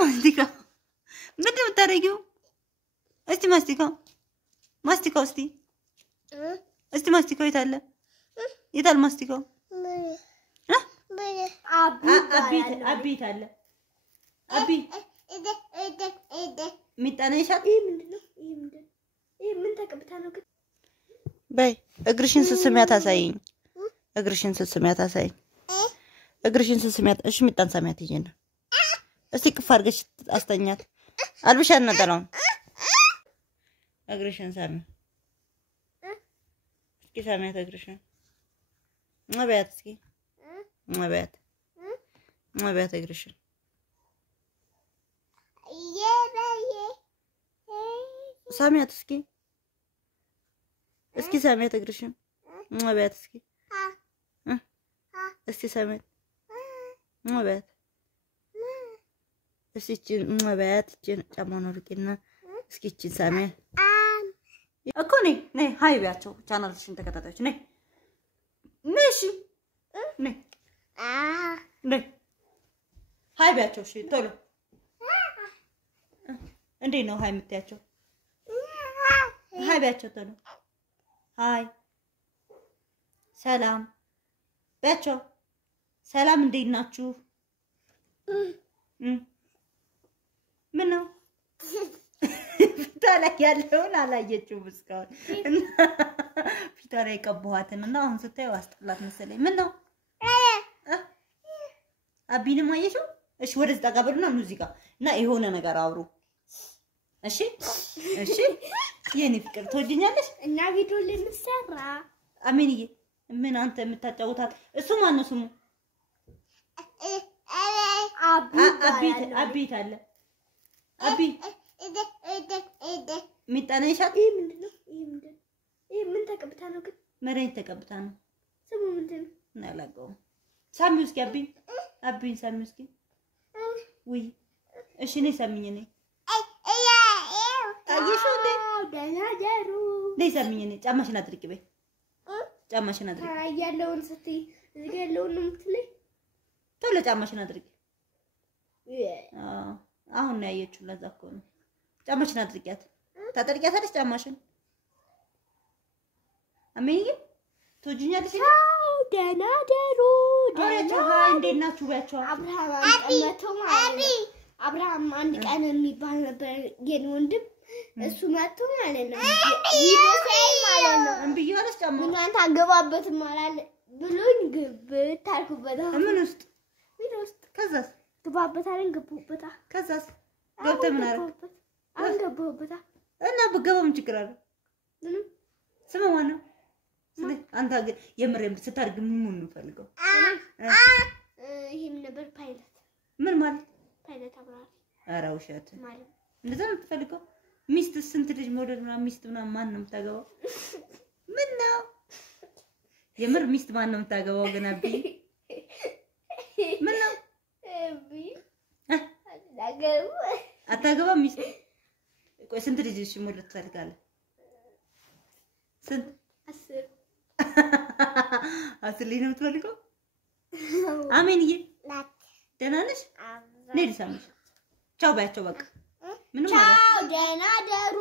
ማስቲካ ምንድን ነው የምታደርጊው? እስቲ ማስቲካው እስቲ ማስቲካው የት አለ? የት አለ ማስቲካው? አቤት አለ አቢ ሚጣና ይሻት ይሄ ምንድነው? ይሄ ምን ተቀብታ ነው ግን? በይ እግርሽን ስትስሚያት አሳይኝ። እግርሽን ስትስሚያት አሳይኝ። እግርሽን ስትስሚያት እሺ ሚጣን ሳሚያት ይሄን እስቲ ቅፍ አድርገሽ አስተኛት። አልብሻት ነጠላውን እግርሽን ሳሚ እስኪ ሳሚያት እግርሽን አበያት እስኪ አበያት እግርሽን ሳሚያት እስኪ ሳሚያት እግርሽን አበያት እስኪ ሳሚያት አበያት እስኪ አበያት ጫማውን አውልቂና እስኪ እቺን ሳሚያት እኮ ነይ ሃይ ቢያቸው ቻናልሽን ተከታታዮች ነይ እሺ ነይ ሃይ ቢያቸው እሺ ቶሎ እንዴት ነው ሃይ የምትያቸው? ሃይ ቢያቸው ቶሎ ሃይ ሰላም ቢያቸው ሰላም እንዴት ናችሁ? ምን ነው ፊቷ ላይ ያለውን አላየችውም እስካሁን ፊቷ ላይ ቀባኋትን እና አሁን ስታየው አስጠላት መሰለኝ። ምን ነው አቢንም አየሽው? እሺ ወደዚህ ጠጋ በሉና ነው እዚህ ጋር እና የሆነ ነገር አውሩ። እሺ የኔ ፍቅር ትወጂኛለሽ? እና ቪዲዮ ልንሰራ አሜንዬ ምን አንተ የምታጫውታት እሱ ማን ነው ስሙ? አቤት አለ አቢ ሚጣና ይሻት ይሄ ምንድነው? ይሄ ምን ተቀብታ ነው ግን? መድኃኒት ተቀብታ ነው። ስሙ ምንድነው? አላውቀውም። ሳሚው እስኪ አቢን ሳሚው እስኪ ውይ እሺ ነይ ሳሚኝ ነይ አየሽው እንዴ ደህና ደሩ ነይ ሳሚኝ ነይ ጫማሽን አድርቂ በይ ጫማሽን አድርቂ ያለውን ስትይ እዚህ ጋር ያለውን ነው የምትለኝ ቶሎ ጫማሽን አድርቂ አሁን ነው ያየችው ለዛ እኮ ነው ጫማሽን አድርቂያት ታጠርቂያታለሽ ጫማሽን አሜን ትወጂኛለሽ ደህና ደሩ ደህና እንዴት ናችሁ በያቸው አብርሃም አንድ ቀን የሚባል ነበር የኔ ወንድም እሱ መጥቶ ማለት ነው ይደሰይ ማለት ነው እንብያለሽ ጫማ ምን ታገባበት ማለት ብሎኝ ግብት ታልኩበት ምን ውስጥ ከዛስ ግባበታለን ገባበታ ከዛስ ገብተ ምን አረክ አንገባበታ እና በገባም ችግር አለ ምንም ስማ ማነው አንተ የምሬም ስታርግ ምን ነው ፈልገው ይሄም ነበር ፓይለት ምን ማለት ፓይለት አብራሪ ኧረ ውሸት ማለት እንደዛ ነው የምትፈልገው ሚስት ስንት ልጅ መውለድ ምናምን ሚስት ምናምን ማን ነው የምታገባው ምን ነው የምር ሚስት ማን ነው የምታገባው ግን አቢ ምን ነው አታገባ ሚስት ቆይ ስንት ልጅ እሺ መውለድ ትፈልጋለህ ስንት 10 ልጅ ነው የምትፈልገው አሜንዬ ደህና ነሽ ነይ ልሳምሽ ቻው ባያቸው በቃ ምንም ቻው ደህና ደሩ